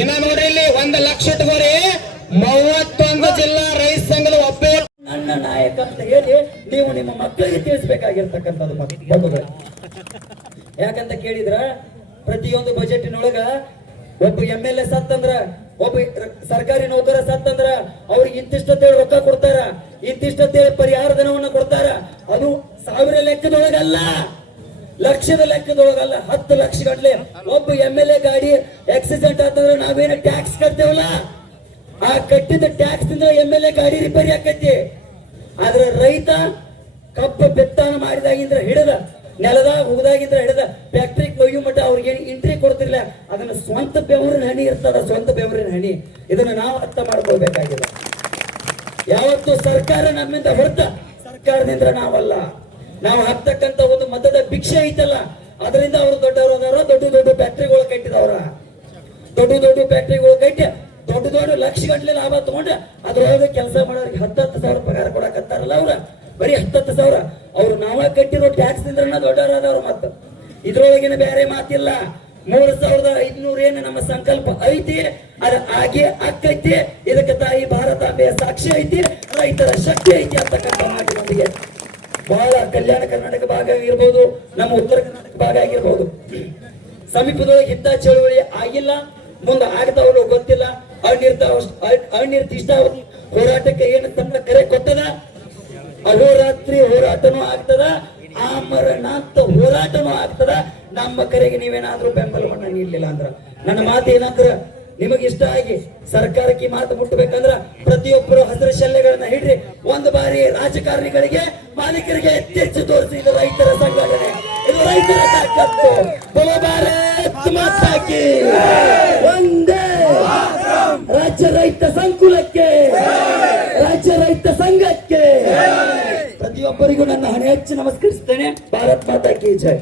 ಇನ್ನ ನೋಡ್ರಿ ಇಲ್ಲಿ 1,00,000 ಇಟ್ಕೋರಿ 31 ಜಿಲ್ಲಾ ರೈತ ಸಂಘದ ಒಬ್ಬ ನನ್ನ ನಾಯಕ ಅಂತ ಹೇಳಿ ನೀವು ನಿಮ್ಮ ಮಕ್ಕಳಿಗೆ ತಿಳಿಸಬೇಕಾಗಿರ್ತಕ್ಕಂಥದ್ದು ಬಂಧುಗಳು. ಯಾಕಂತ ಕೇಳಿದ್ರ ಪ್ರತಿಯೊಂದು ಬಜೆಟಿನೊಳಗ ಒಬ್ಬ MLA ಸತ್ತಂದ್ರ, ಒಬ್ಬ ಸರ್ಕಾರಿ ನೌಕರ ಸತ್ತಂದ್ರ ಅವ್ರಿಗೆ ಇಂತಿಷ್ಟಂತೇಳಿ ರೊಕ್ಕ ಕೊಡ್ತಾರ, ಇಂತಿಷ್ಟಂತೇಳಿ ಪರಿಹಾರ ಧನವನ್ನ ಕೊಡ್ತಾರ. ಅದು 1000 ಲೆಕ್ಕದೊಳಗಲ್ಲ, ಲಕ್ಷದ ಲೆಕ್ಕದೊಳಗಲ್ಲ, 10 ಲಕ್ಷ ಗಟ್ಲೆ. ಒಬ್ಬ MLA ಗಾಡಿ ಆಕ್ಸಿಡೆಂಟ್ ಆತಂದ್ರೆ ನಾವೇನು ಟ್ಯಾಕ್ಸ್ ಕಟ್ತೇವಲ್ಲ, ಆ ಕಟ್ಟಿದ ಟ್ಯಾಕ್ಸ್ ಇಂದ MLA ಗಾಡಿ ರಿಪೇರಿ ಆಕೈತಿ. ಆದ್ರೆ ರೈತ ಕಬ್ಬು ಬೆತ್ತಾನ ಮಾಡಿದಾಗಿಂದ ಹಿಡಿದ, ನೆಲದಾಗ ಹೋಗದಾಗಿಂದ ಹಿಡಿದ ಫ್ಯಾಕ್ಟ್ರಿ ಕೊಯ್ಯು ಮಟ್ಟ ಅವ್ರಿಗೆ ಎಂಟ್ರಿ ಕೊಡ್ತಿರ್ಲಿಲ್ಲ. ಅದನ್ನ ಸ್ವಂತ ಬೆವರಿನ ಹಣಿ ಇರ್ತದ, ಸ್ವಂತ ಬೆವರಿನ ಹಣಿ. ಇದನ್ನ ನಾವು ಅರ್ಥ ಮಾಡ್ಕೊಳ್ಬೇಕಾಗಿದೆ. ಯಾವತ್ತು ಸರ್ಕಾರ ನಮ್ಮಿಂದ ಹೊರತ, ಸರ್ಕಾರದಿಂದ ನಾವಲ್ಲ. ನಾವು ಹಾಕ್ತಕ್ಕಂತ ಒಂದು ಮತದ ಭಿಕ್ಷೆ ಐತಲ್ಲ, ಅದರಿಂದ ಅವರು ದೊಡ್ಡವರು ಅದಾರ. ದೊಡ್ಡ ದೊಡ್ಡ ಫ್ಯಾಕ್ಟ್ರಿಗಳು ಕಟ್ಟಿದವ್ರ, ದೊಡ್ಡ ದೊಡ್ಡ ಫ್ಯಾಕ್ಟ್ರಿಗಳು ಕಟ್ಟಿ ದೊಡ್ಡ ದೊಡ್ಡ ಲಕ್ಷ ಗಂಟಲೆ ಲಾಭ ತಗೊಂಡ ಅದ್ರೊಳಗೆ ಕೆಲಸ ಮಾಡೋರಿಗೆ 10,000 ಪಗಾರ ಕೊಡಕತ್ತಾರಲ್ಲ. ಅವ್ರ ಬರೀ 10,000. ಅವ್ರು ನಾವ ಕಟ್ಟಿರೋ ಟ್ಯಾಕ್ಸ್ ನಿಂದ್ರ ದೊಡ್ಡವರಾದವ್ರು. ಮತ್ತ ಇದ್ರೊಳಗಿನ ಬೇರೆ ಮಾತಿಲ್ಲ. 3,500 ಏನು ನಮ್ಮ ಸಂಕಲ್ಪ ಐತಿ, ಅದ ಹಾಗೆ ಅಕ್ಕೈತಿ. ಇದಕ್ಕೆ ತಾಯಿ ಭಾರತಾಂಬೆಯ ಸಾಕ್ಷಿ ಐತಿ, ರೈತರ ಶಕ್ತಿ ಐತಿ ಅಂತಕ್ಕಂಥ ಮಾತಿನೊಂದಿಗೆ ಬಹಳ ಕಲ್ಯಾಣ ಕರ್ನಾಟಕ ಭಾಗ ಆಗಿರ್ಬೋದು, ನಮ್ಮ ಉತ್ತರ ಕರ್ನಾಟಕ ಭಾಗ ಆಗಿರ್ಬೋದು, ಸಮೀಪದೊಳಗೆ ಹಿತ ಚಳುವಳಿ ಆಗಿಲ್ಲ, ಮುಂದೆ ಆಗ್ತಾವಲ್ಲ ಗೊತ್ತಿಲ್ಲ. ಅನಿರ್ದಿಷ್ಟ ಹೋರಾಟಕ್ಕೆ ಏನು ತಮ್ಮ ಕರೆ ಕೊಟ್ಟದ, ಅಹೋರಾತ್ರಿ ಹೋರಾಟನೂ ಆಗ್ತದ, ಆಮರಣಾಂತ ಹೋರಾಟನೂ ಆಗ್ತದ. ನಮ್ಮ ಕರೆಗೆ ನೀವೇನಾದ್ರೂ ಬೆಂಬಲವನ್ನ ನೀಡಲಿಲ್ಲ ಅಂದ್ರ, ನನ್ನ ಮಾತು ಏನಂದ್ರ, ನಿಮಗೆ ಇಷ್ಟ ಆಗಿ ಸರ್ಕಾರಕ್ಕೆ ಮಾತು ಮುಟ್ಟಬೇಕಂದ್ರ ಪ್ರತಿಯೊಬ್ಬರು ಹಸಿರು ಶಲ್ಯಗಳನ್ನ ಹಿಡ್ರಿ. ಒಂದು ಬಾರಿ ರಾಜಕಾರಣಿಗಳಿಗೆ, ಮಾಲೀಕರಿಗೆ ಎತ್ತೆಚ್ಚು ತೋರಿಸಿ. ಇದು ರೈತರ ಸಂಘಟನೆ, ಇದು ರೈತರ ತಾಕತ್ತು. ಬೋಲೋ ಭಾರತ್ ಮಾತಾ ಕಿ ಒಂದೇ. ರಾಜ್ಯ ರೈತ ಸಂಕುಲಕ್ಕೆ, ರಾಜ್ಯ ರೈತ ಸಂಘಕ್ಕೆ ಪ್ರತಿಯೊಬ್ಬರಿಗೂ ನನ್ನ ಹಣೆ ಹಚ್ಚಿ ನಮಸ್ಕರಿಸ್ತೇನೆ. ಭಾರತ್ ಮಾತಾ ಕಿ ಜೈ.